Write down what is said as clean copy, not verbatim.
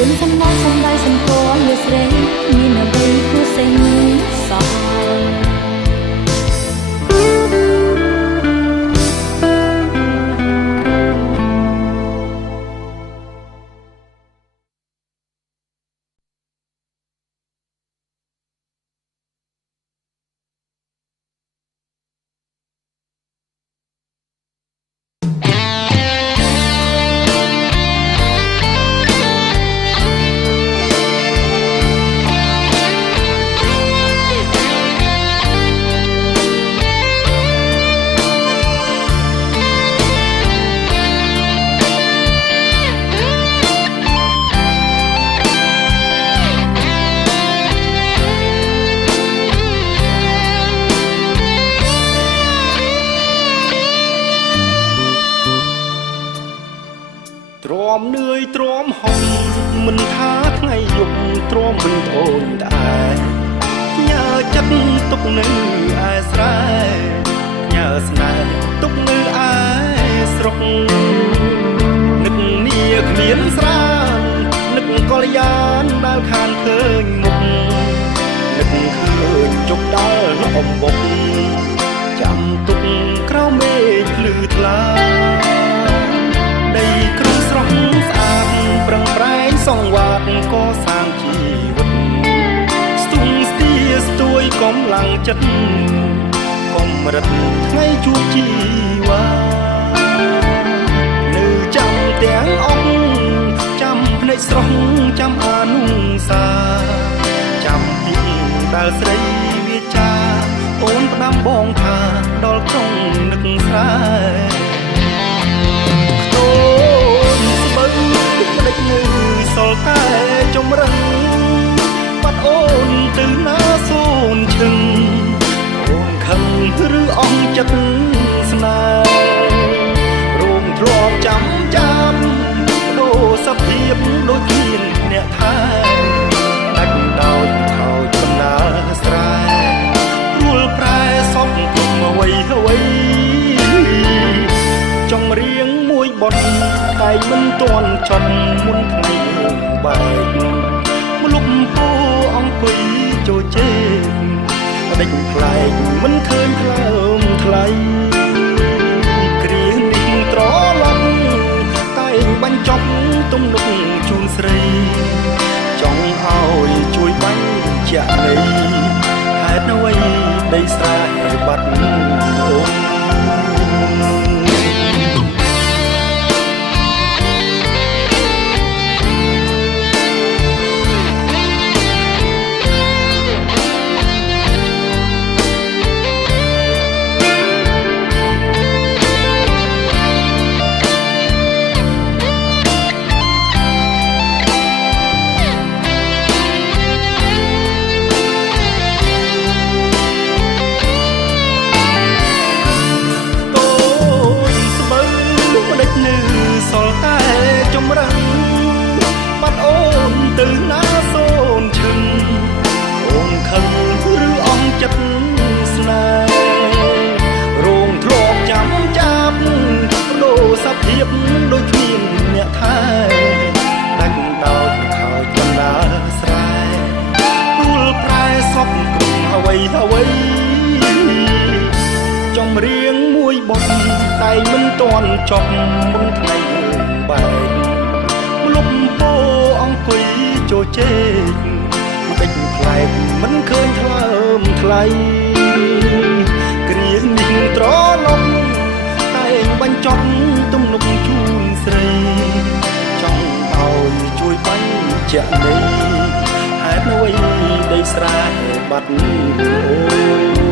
จนสมองสมได้สมตัวเลือดเร่งมีหน้าใบผู้เซ็งสาวទ្រាំនឿយទ្រាំហត់មិនថាថ្ងៃយប់ទ្រាំមិនអូនដែរញើចិត្តទុកនៅឯស្រែញើស្នេហ៍ទុកនៅឯស្រុកនឹកនីគ្មានស្រាននឹកកល្យានដែលខានឃើញមុខនឹកឃើញជប់ដើរនៅអំបុកចាំទុកក្រៅមេឃភ្លឺថ្លាដីគ្រឹះស្រស់ស្អាតប្រឹងប្រែងសងវ៉ាតកសាងជីវិតស្ទុំស្ទាស្ទួយកំលាំងចិត្តកម្រិតថ្ងៃជួបជីវ៉ានៅចាំទាំងអង្គចាំភ្នែកស្រស់ចាំអានុសាចាំពីដែលស្រីវាចាអូនផ្ដាំបងថាដល់ក្នុងនឹកស្រែអូនស្បូវផ្ដេចនៅសល់តែចម្រឹងបាត់អូនទៅណាសូនឈឹងអូនខឹងឬអស់ចិត្តស្នេហ៍រោមទ្រាំចាំដូរសភាពដូចមានអ្នកថែដាច់ដោយខោចបណ្ណាស្រែរួលប្រែសពគ្រប់អ្វីចង់រៀងមួយបត់តែមិនទាន់ចប់មុនថ្ងៃយើងបែកមលុបពោអង្គុយជជែកដេចផ្លែកមិនឃើញថ្លើមថ្លៃគ្រានេះត្រឡប់តែបញ្ចប់ទំនុកជូនស្រីចង់ឲ្យជួយបញ្ជាក់នៃហេតុអ្វីដីស្រែបាត់អូនទៅណាសូនឈឹងអូនខឹងឬអស់ចិត្តស្នេហ៍រោងធ្លាប់ចាំដូរសភាពដូចគ្មានអ្នកថែដាច់ដោយខោចបណ្ណាស្រែរួលប្រែសពគ្រប់អ្វីចំរៀងមួយបទតែមិនទាន់ចប់មុនថ្ងៃយើងបែកលុបពោអង្គុយជជែកដេចផ្លែកមិនឃើញថ្លើមថ្លៃគ្រានេះត្រឡប់តែបញ្ចប់ទំនុកជូនស្រីចង់ឲ្យជួយបញ្ជាក់នៃហេតុអ្វីដីស្រែបាត់អូន